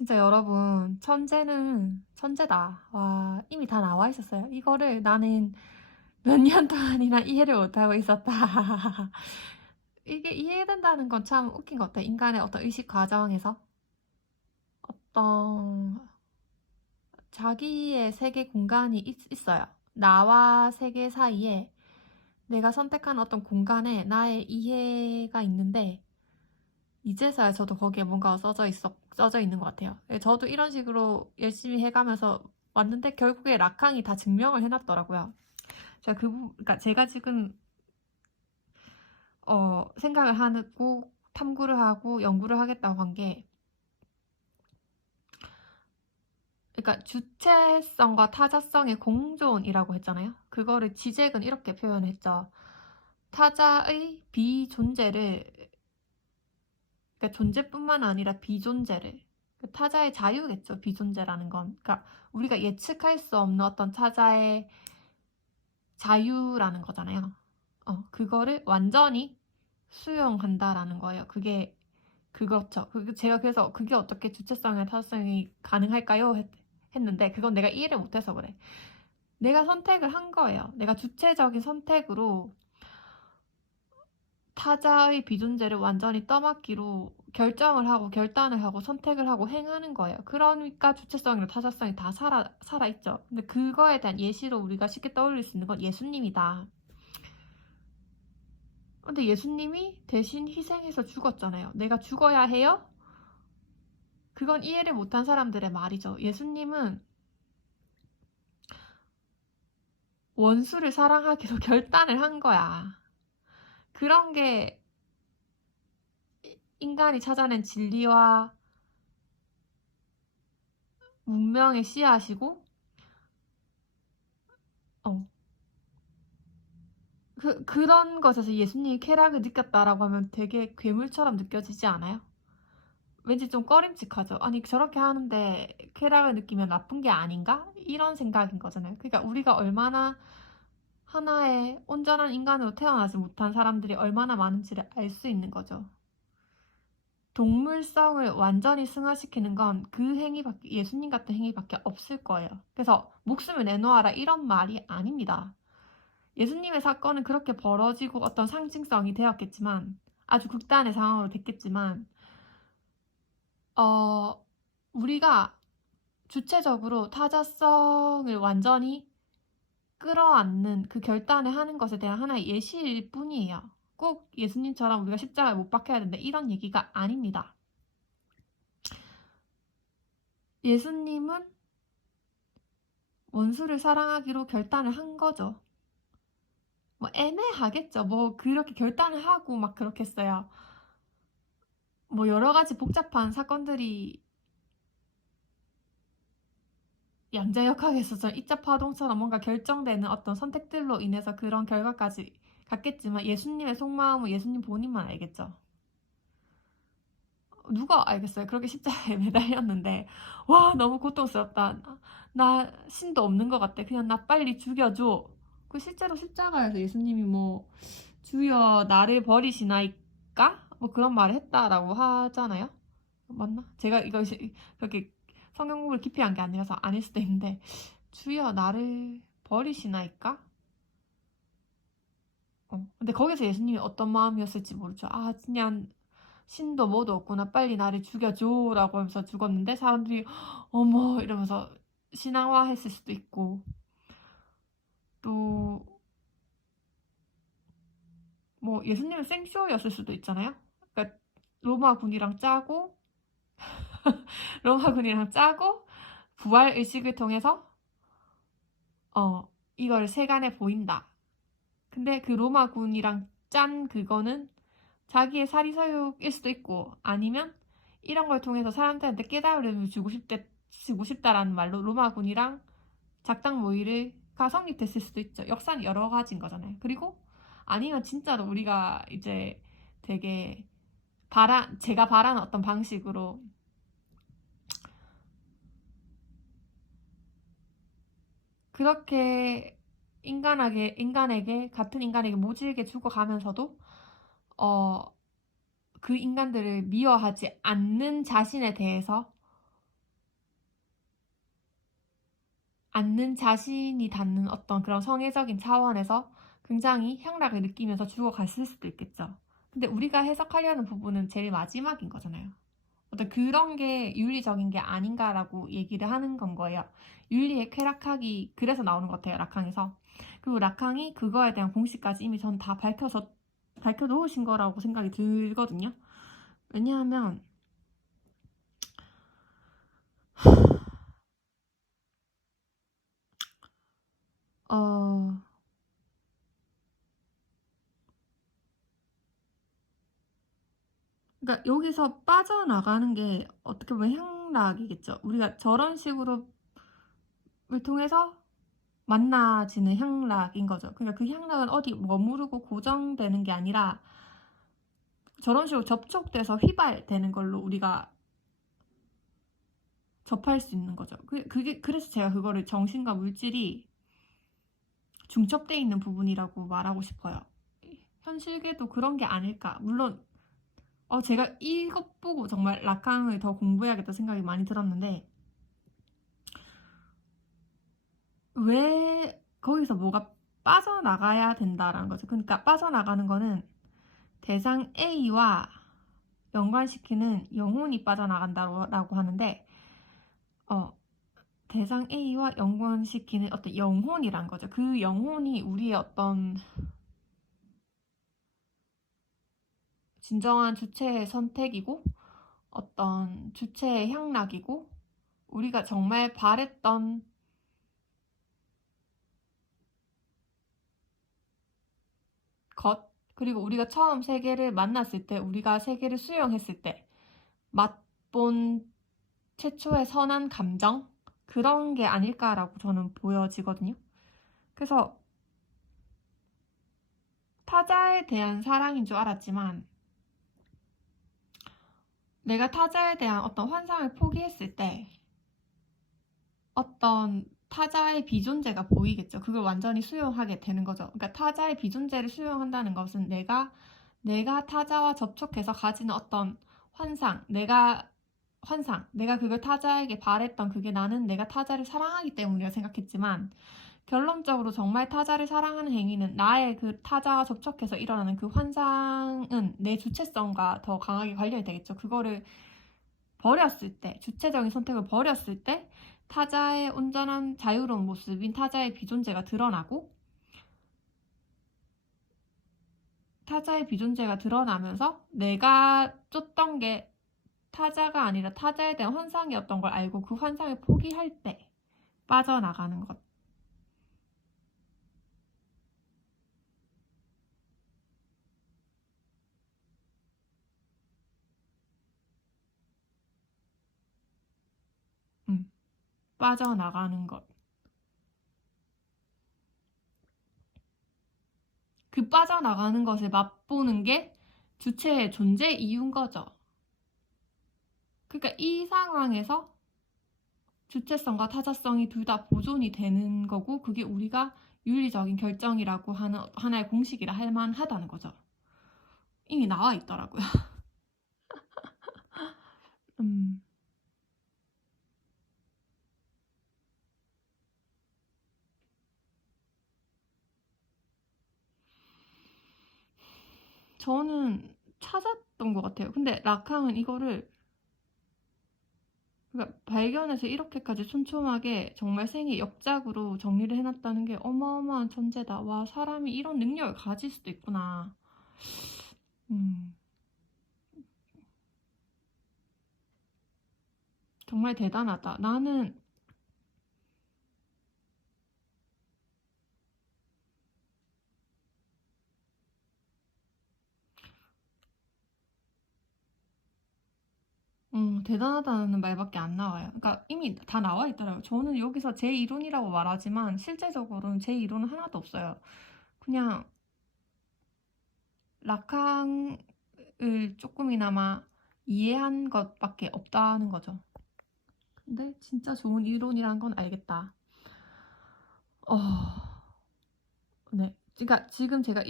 진짜 여러분, 천재는 천재다. 와, 이미 다 나와 있었어요. 이거를 나는 몇 년 동안이나 이해를 못하고 있었다. 이게 이해된다는 건 참 웃긴 것 같아. 인간의 어떤 의식 과정에서 어떤 자기의 세계 공간이 있어요. 나와 세계 사이에 내가 선택한 어떤 공간에 나의 이해가 있는데 이제서야 저도 거기에 뭔가 써져 있는 것 같아요. 예, 저도 이런 식으로 열심히 해가면서 왔는데 결국에 라캉이 다 증명을 해놨더라고요. 그러니까 제가 지금 생각을 하고 탐구를 하고 연구를 하겠다고 한 게, 그러니까 주체성과 타자성의 공존이라고 했잖아요. 그거를 지잭은 이렇게 표현했죠. 타자의 비존재를, 그러니까 존재뿐만 아니라 비존재를, 타자의 자유겠죠. 비존재라는 건. 그러니까 우리가 예측할 수 없는 어떤 타자의 자유라는 거잖아요. 그거를 완전히 수용한다라는 거예요. 그렇죠. 제가 그래서 그게 어떻게 주체성이나 타자성이 가능할까요? 했는데 그건 내가 이해를 못해서 그래. 내가 선택을 한 거예요. 내가 주체적인 선택으로 타자의 비존재를 완전히 떠맡기로 결정을 하고 결단을 하고 선택을 하고 행하는 거예요. 그러니까 주체성이나 타자성이 다 살아있죠. 근데 그거에 대한 예시로 우리가 쉽게 떠올릴 수 있는 건 예수님이다. 근데 예수님이 대신 희생해서 죽었잖아요. 내가 죽어야 해요? 그건 이해를 못한 사람들의 말이죠. 예수님은 원수를 사랑하기로 결단을 한 거야. 그런 게 인간이 찾아낸 진리와 문명의 씨앗이고, 어, 그런 것에서 예수님이 쾌락을 느꼈다라고 하면 되게 괴물처럼 느껴지지 않아요? 왠지 좀 꺼림칙하죠. 아니, 저렇게 하는데 쾌락을 느끼면 나쁜 게 아닌가? 이런 생각인 거잖아요. 그러니까 우리가 얼마나 하나의 온전한 인간으로 태어나지 못한 사람들이 얼마나 많은지를 알 수 있는 거죠. 동물성을 완전히 승화시키는 건 그 행위밖에, 예수님 같은 행위밖에 없을 거예요. 그래서 목숨을 내놓아라 이런 말이 아닙니다. 예수님의 사건은 그렇게 벌어지고 어떤 상징성이 되었겠지만, 아주 극단의 상황으로 됐겠지만, 우리가 주체적으로 타자성을 완전히 끌어안는 그 결단을 하는 것에 대한 하나의 예시일 뿐이에요. 꼭 예수님처럼 우리가 십자가에 못 박혀야 된다 이런 얘기가 아닙니다. 예수님은 원수를 사랑하기로 결단을 한 거죠. 뭐 애매하겠죠. 뭐 그렇게 결단을 하고 막 그렇겠어요. 뭐 여러 가지 복잡한 사건들이 양자역학에 있어서 입자파동처럼 뭔가 결정되는 어떤 선택들로 인해서 그런 결과까지 갔겠지만 예수님의 속마음은 예수님 본인만 알겠죠. 누가 알겠어요. 그렇게 십자가에 매달렸는데 와 너무 고통스럽다. 나 신도 없는 것 같아. 그냥 나 빨리 죽여줘. 그 실제로 십자가에서 예수님이 뭐 주여 나를 버리시나이까? 뭐 그런 말을 했다라고 하잖아요. 맞나? 제가 이거 그렇게 성경 공부를 깊이 한 게 아니라서 아닐 수도 있는데 주여 나를 버리시나이까? 근데 거기서 예수님이 어떤 마음이었을지 모르죠. 아 그냥 신도 뭐도 없구나. 빨리 나를 죽여줘. 라고 하면서 죽었는데 사람들이 어머 이러면서 신앙화했을 수도 있고 또 뭐 예수님은 생쇼였을 수도 있잖아요. 그러니까 로마군이랑 짜고 로마군이랑 짜고 부활 의식을 통해서 이걸 세간에 보인다. 근데 그 로마군이랑 짠 그거는 자기의 사리사욕일 수도 있고 아니면 이런 걸 통해서 사람들한테 깨달음을 주고 싶다라는 말로 로마군이랑 작당 모의가 성립됐을 수도 있죠. 역사는 여러 가지인 거잖아요. 그리고 아니면 진짜로 우리가 이제 되게 제가 바라는 어떤 방식으로 그렇게 같은 인간에게 모질게 죽어가면서도 어, 그 인간들을 미워하지 않는 자신에 대해서 않는 자신이 닿는 어떤 그런 성애적인 차원에서 굉장히 향락을 느끼면서 죽어갔을 수도 있겠죠. 근데 우리가 해석하려는 부분은 제일 마지막인 거잖아요. 어떤 그런 게 윤리적인 게 아닌가라고 얘기를 하는 건 거예요. 윤리의 쾌락학이 그래서 나오는 것 같아요, 라캉에서. 그리고 라캉이 그거에 대한 공식까지 이미 전 다 밝혀놓으신 거라고 생각이 들거든요. 왜냐하면, 어, 그러니까 여기서 빠져나가는 게 어떻게 보면 향락이겠죠. 우리가 저런 식으로 을 통해서 만나지는 향락인 거죠. 그러니까 그 향락은 어디 머무르고 고정되는 게 아니라 저런 식으로 접촉돼서 휘발되는 걸로 우리가 접할 수 있는 거죠. 그래서 제가 그거를 정신과 물질이 중첩돼 있는 부분이라고 말하고 싶어요. 현실계도 그런 게 아닐까. 물론 제가 이것 보고 정말 라캉을 더 공부해야겠다 생각이 많이 들었는데 왜 거기서 뭐가 빠져나가야 된다라는 거죠. 그러니까 빠져나가는 거는 대상 A와 연관시키는 영혼이 빠져나간다고 하는데 대상 A와 연관시키는 어떤 영혼이란 거죠. 그 영혼이 우리의 어떤 진정한 주체의 선택이고 어떤 주체의 향락이고 우리가 정말 바랬던 것 그리고 우리가 처음 세계를 만났을 때 우리가 세계를 수용했을 때 맛본 최초의 선한 감정 그런 게 아닐까라고 저는 보여지거든요. 그래서 타자에 대한 사랑인 줄 알았지만 내가 타자에 대한 어떤 환상을 포기했을 때 어떤 타자의 비존재가 보이겠죠. 그걸 완전히 수용하게 되는 거죠. 그러니까 타자의 비존재를 수용한다는 것은 내가 타자와 접촉해서 가지는 어떤 내가 그걸 타자에게 바랬던 그게 나는 내가 타자를 사랑하기 때문이라 생각했지만 결론적으로 정말 타자를 사랑하는 행위는 나의 그 타자와 접촉해서 일어나는 그 환상은 내 주체성과 더 강하게 관련이 되겠죠. 그거를 버렸을 때, 주체적인 선택을 버렸을 때 타자의 온전한 자유로운 모습인 타자의 비존재가 드러나고 타자의 비존재가 드러나면서 내가 쫓던 게 타자가 아니라 타자에 대한 환상이었던 걸 알고 그 환상을 포기할 때 빠져나가는 것. 빠져나가는 것. 그 빠져나가는 것을 맛보는 게 주체의 존재 이유인 거죠. 그러니까 이 상황에서 주체성과 타자성이 둘 다 보존이 되는 거고 그게 우리가 윤리적인 결정이라고 하는 하나의 공식이라 할 만하다는 거죠. 이미 나와 있더라고요. 음, 저는 찾았던 것 같아요. 근데 라캉은 이거를 그러니까 발견해서 이렇게까지 촘촘하게 정말 생애 역작으로 정리를 해놨다는 게 어마어마한 천재다. 와, 사람이 이런 능력을 가질 수도 있구나. 음, 정말 대단하다. 나는 대단하다는 말밖에 안 나와요. 그러니까 이미 다 나와 있더라고요. 저는 여기서 제 이론이라고 말하지만 실제적으로는 제 이론은 하나도 없어요. 그냥 라캉을 조금이나마 이해한 것밖에 없다는 거죠. 근데 진짜 좋은 이론이란 건 알겠다. 어, 네. 그러니까 지금 제가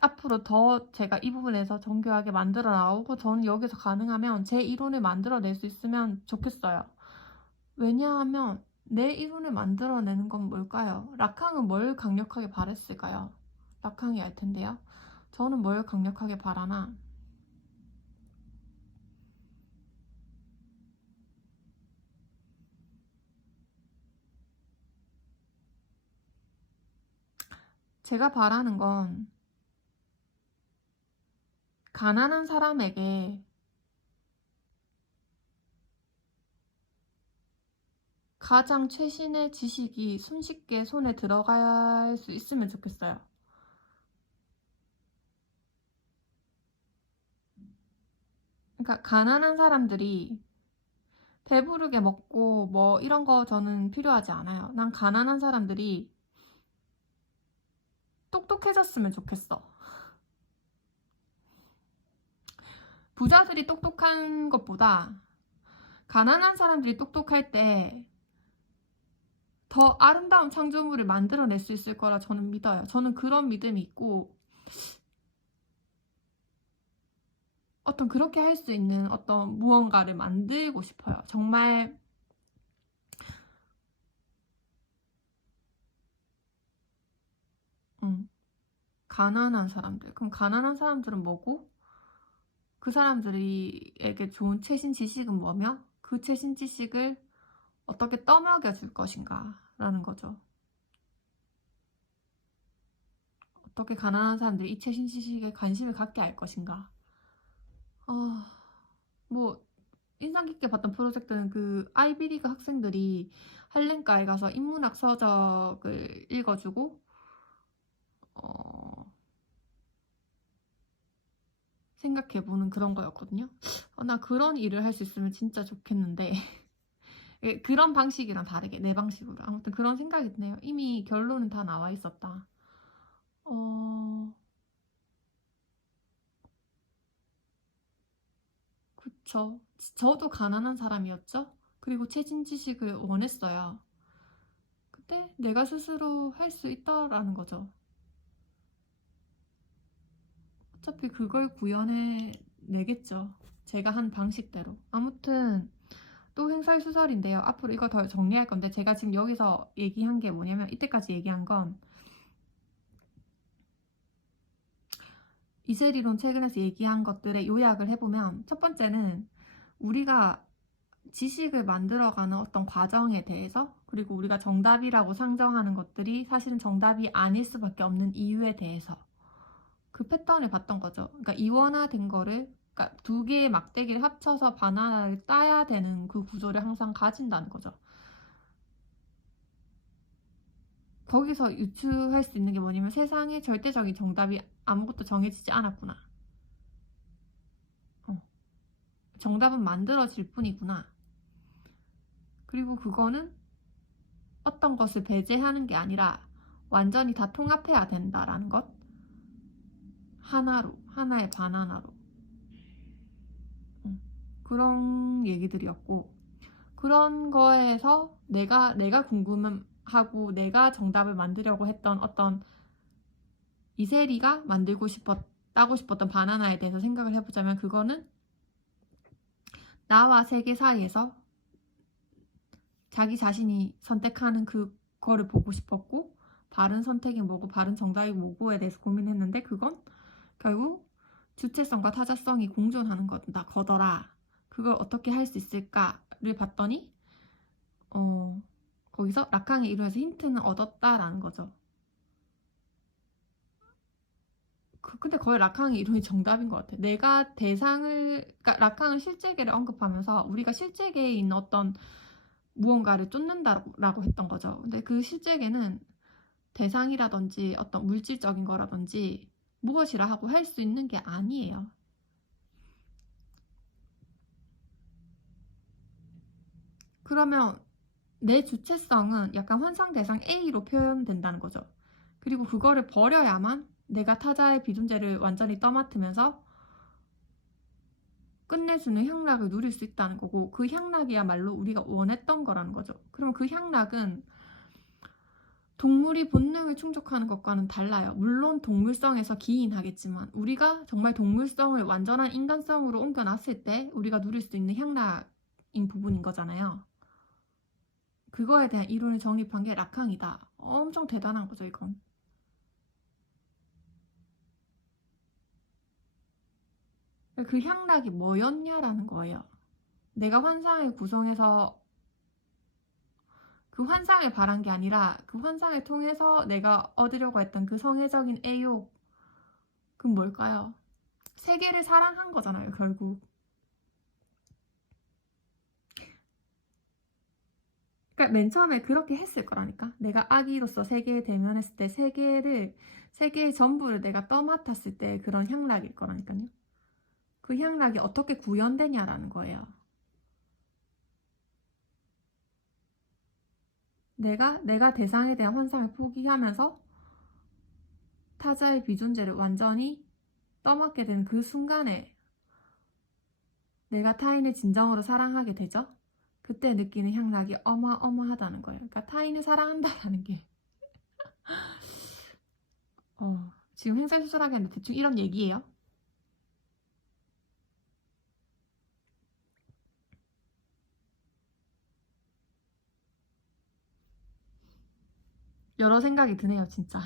앞으로 더 제가 이 부분에서 정교하게 만들어 나오고 저는 여기서 가능하면 제 이론을 만들어낼 수 있으면 좋겠어요. 왜냐하면 내 이론을 만들어내는 건 뭘까요? 락항은 뭘 강력하게 바랬을까요? 락항이 알 텐데요. 저는 뭘 강력하게 바라나? 제가 바라는 건 가난한 사람에게 가장 최신의 지식이 손쉽게 손에 들어갈 수 있으면 좋겠어요. 그러니까 가난한 사람들이 배부르게 먹고 뭐 이런 거 저는 필요하지 않아요. 난 가난한 사람들이 똑똑해졌으면 좋겠어. 부자들이 똑똑한 것보다 가난한 사람들이 똑똑할 때 더 아름다운 창조물을 만들어낼 수 있을 거라 저는 믿어요. 저는 그런 믿음이 있고 어떤 그렇게 할 수 있는 어떤 무언가를 만들고 싶어요. 정말 가난한 사람들. 그럼 가난한 사람들은 뭐고? 그 사람들에게 좋은 최신 지식은 뭐며? 그 최신 지식을 어떻게 떠먹여 줄 것인가 라는 거죠. 어떻게 가난한 사람들이 이 최신 지식에 관심을 갖게 할 것인가. 뭐 인상 깊게 봤던 프로젝트는 그 아이비리그 학생들이 할렘가에 가서 인문학 서적을 읽어주고 생각해보는 그런 거였거든요. 나 그런 일을 할 수 있으면 진짜 좋겠는데 그런 방식이랑 다르게 내 방식으로 아무튼 그런 생각이 드네요. 이미 결론은 다 나와 있었다. 그쵸. 저도 가난한 사람이었죠. 그리고 최신 지식을 원했어요. 근데 내가 스스로 할 수 있다라는 거죠. 어차피 그걸 구현해 내겠죠. 제가 한 방식대로. 아무튼 또 횡설수설인데요. 앞으로 이거 더 정리할 건데 제가 지금 여기서 얘기한 게 뭐냐면 이때까지 얘기한 건 이세리론 최근에서 얘기한 것들의 요약을 해보면 첫 번째는 우리가 지식을 만들어가는 어떤 과정에 대해서 그리고 우리가 정답이라고 상정하는 것들이 사실은 정답이 아닐 수밖에 없는 이유에 대해서 그 패턴을 봤던 거죠. 그러니까 이원화된 거를 그러니까 두 개의 막대기를 합쳐서 바나나를 따야 되는 그 구조를 항상 가진다는 거죠. 거기서 유추할 수 있는 게 뭐냐면 세상에 절대적인 정답이 아무것도 정해지지 않았구나. 정답은 만들어질 뿐이구나. 그리고 그거는 어떤 것을 배제하는 게 아니라 완전히 다 통합해야 된다라는 것. 하나로, 하나의 바나나로. 그런 얘기들이었고 그런 거에서 내가 궁금하고 내가 정답을 만들려고 했던 어떤 이세리가 따고 싶었던 바나나에 대해서 생각을 해보자면 그거는 나와 세계 사이에서 자기 자신이 선택하는 그거를 보고 싶었고 바른 선택이 뭐고 바른 정답이 뭐고에 대해서 고민했는데 그건 결국 주체성과 타자성이 공존하는 거더라. 그걸 어떻게 할 수 있을까를 봤더니 거기서 락항의 이론에서 힌트는 얻었다라는 거죠. 근데 거의 락항의 이론이 정답인 것 같아. 내가 그러니까 락항은 실제계를 언급하면서 우리가 실제계에 있는 어떤 무언가를 쫓는다라고 했던 거죠. 근데 그 실제계는 대상이라든지 어떤 물질적인 거라든지 무엇이라 하고 할 수 있는 게 아니에요. 그러면 내 주체성은 약간 환상 대상 A로 표현된다는 거죠. 그리고 그거를 버려야만 내가 타자의 비존재를 완전히 떠맡으면서 끝내주는 향락을 누릴 수 있다는 거고 그 향락이야말로 우리가 원했던 거라는 거죠. 그럼 그 향락은 동물이 본능을 충족하는 것과는 달라요. 물론 동물성에서 기인하겠지만 우리가 정말 동물성을 완전한 인간성으로 옮겨놨을 때 우리가 누릴 수 있는 향락인 부분인 거잖아요. 그거에 대한 이론을 정립한 게 라캉이다. 엄청 대단한 거죠, 이건. 그 향락이 뭐였냐라는 거예요. 내가 환상을 구성해서 그 환상을 바란 게 아니라 그 환상을 통해서 내가 얻으려고 했던 그 성애적인 애욕, 그건 뭘까요? 세계를 사랑한 거잖아요, 결국. 그러니까 맨 처음에 그렇게 했을 거라니까. 내가 아기로서 세계에 대면했을 때 세계의 전부를 내가 떠맡았을 때 그런 향락일 거라니까요. 그 향락이 어떻게 구현되냐라는 거예요. 내가 대상에 대한 환상을 포기하면서 타자의 비존재를 완전히 떠맡게 되는 그 순간에 내가 타인을 진정으로 사랑하게 되죠. 그때 느끼는 향락이 어마어마하다는 거예요. 그러니까 타인을 사랑한다라는 게 지금 횡설수설하게 하는데 대충 이런 얘기예요. 여러 생각이 드네요, 진짜.